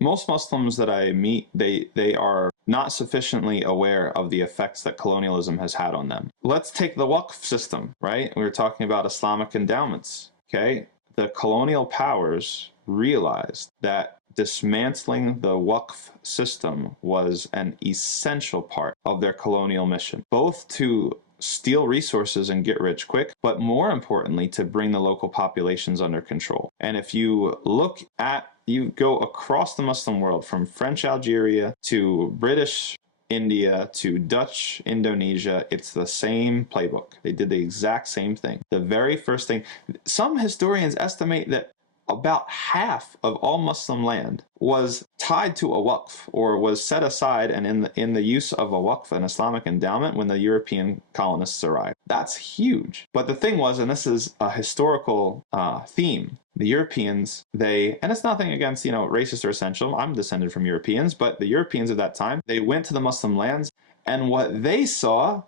most Muslims that I meet, they are not sufficiently aware of the effects that colonialism has had on them. Let's take the Waqf system, right? We were talking about Islamic endowments, okay? The colonial powers realized that dismantling the Waqf system was an essential part of their colonial mission, both to steal resources and get rich quick, but more importantly, to bring the local populations under control. And if you look at, you go across the Muslim world from French Algeria to British India to Dutch Indonesia, it's the same playbook. They did the exact same thing. The very first thing, some historians estimate that about half of all Muslim land was tied to a waqf, or was set aside and in the use of a waqf, an Islamic endowment, when the European colonists arrived. That's huge. But the thing was, and this is a historical theme, the Europeans, and it's nothing against, racist or essential, I'm descended from Europeans, but the Europeans of that time, they went to the Muslim lands, and what they saw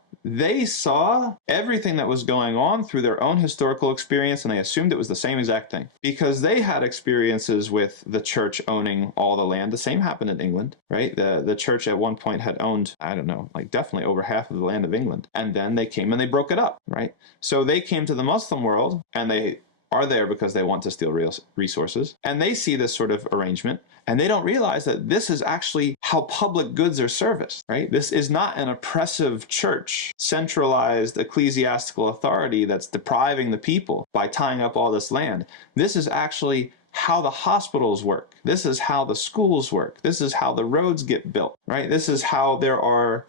everything that was going on through their own historical experience, and they assumed it was the same exact thing. Because they had experiences with the church owning all the land. The same happened in England, right? The church at one point had owned, I don't know, like definitely over half of the land of England. And then they came and they broke it up, right? So they came to the Muslim world, and they are there because they want to steal resources. And they see this sort of arrangement, and they don't realize that this is actually how public goods are serviced, right? This is not an oppressive church, centralized ecclesiastical authority that's depriving the people by tying up all this land. This is actually how the hospitals work. This is how the schools work. This is how the roads get built, right? This is how there are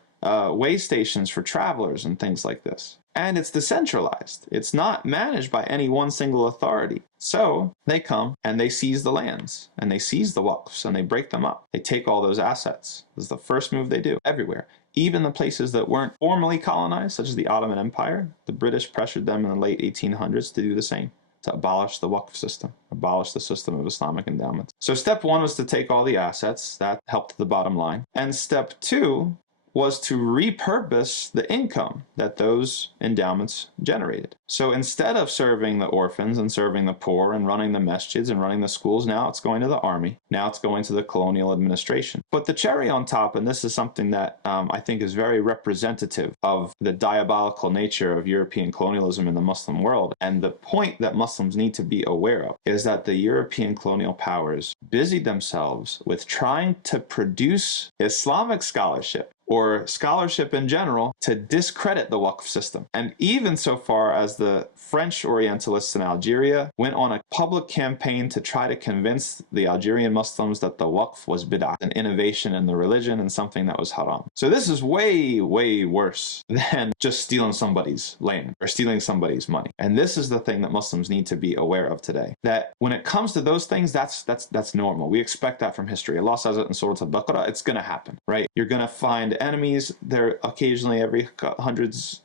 way stations for travelers and things like this. And it's decentralized. It's not managed by any one single authority. So they come and they seize the lands, and they seize the waqfs, and they break them up. They take all those assets. This is the first move they do everywhere. Even the places that weren't formally colonized, such as the Ottoman Empire, the British pressured them in the late 1800s to do the same, to abolish the waqf system, abolish the system of Islamic endowments. So step one was to take all the assets. That helped the bottom line. And step two was to repurpose the income that those endowments generated. So instead of serving the orphans and serving the poor and running the masjids and running the schools, now it's going to the army. Now it's going to the colonial administration. But the cherry on top, and this is something that I think is very representative of the diabolical nature of European colonialism in the Muslim world, and the point that Muslims need to be aware of, is that the European colonial powers busied themselves with trying to produce Islamic scholarship, or scholarship in general, to discredit the Waqf system. And even so far as the French Orientalists in Algeria went on a public campaign to try to convince the Algerian Muslims that the Waqf was bid'ah, an innovation in the religion and something that was haram. So this is way, way worse than just stealing somebody's land or stealing somebody's money. And this is the thing that Muslims need to be aware of today. That when it comes to those things, that's normal. We expect that from history. Allah says it in Surah Al-Baqarah, it's going to happen, right? You're going to find enemies. They're occasionally, every hundreds,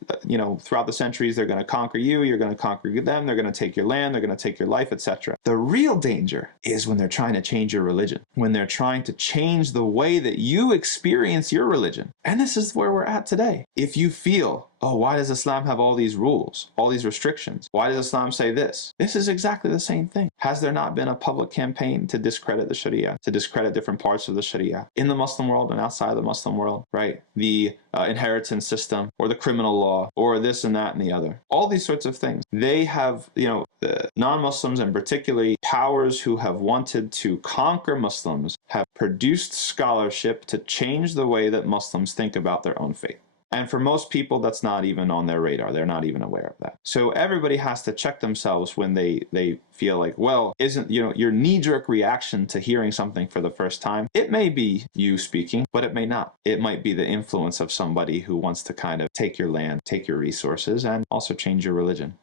throughout the centuries, they're going to conquer you. You're going to conquer them. They're going to take your land. They're going to take your life, etc. The real danger is when they're trying to change your religion, when they're trying to change the way that you experience your religion. And this is where we're at today. If you feel, oh, why does Islam have all these rules, all these restrictions? Why does Islam say this? This is exactly the same thing. Has there not been a public campaign to discredit the Sharia, to discredit different parts of the Sharia in the Muslim world and outside of the Muslim world, right? The inheritance system, or the criminal law, or this and that and the other. All these sorts of things. They have, the non-Muslims, and particularly powers who have wanted to conquer Muslims, have produced scholarship to change the way that Muslims think about their own faith. And for most people, that's not even on their radar. They're not even aware of that. So everybody has to check themselves when they feel like, well, isn't, your knee-jerk reaction to hearing something for the first time, it may be you speaking, but it may not. It might be the influence of somebody who wants to kind of take your land, take your resources, and also change your religion.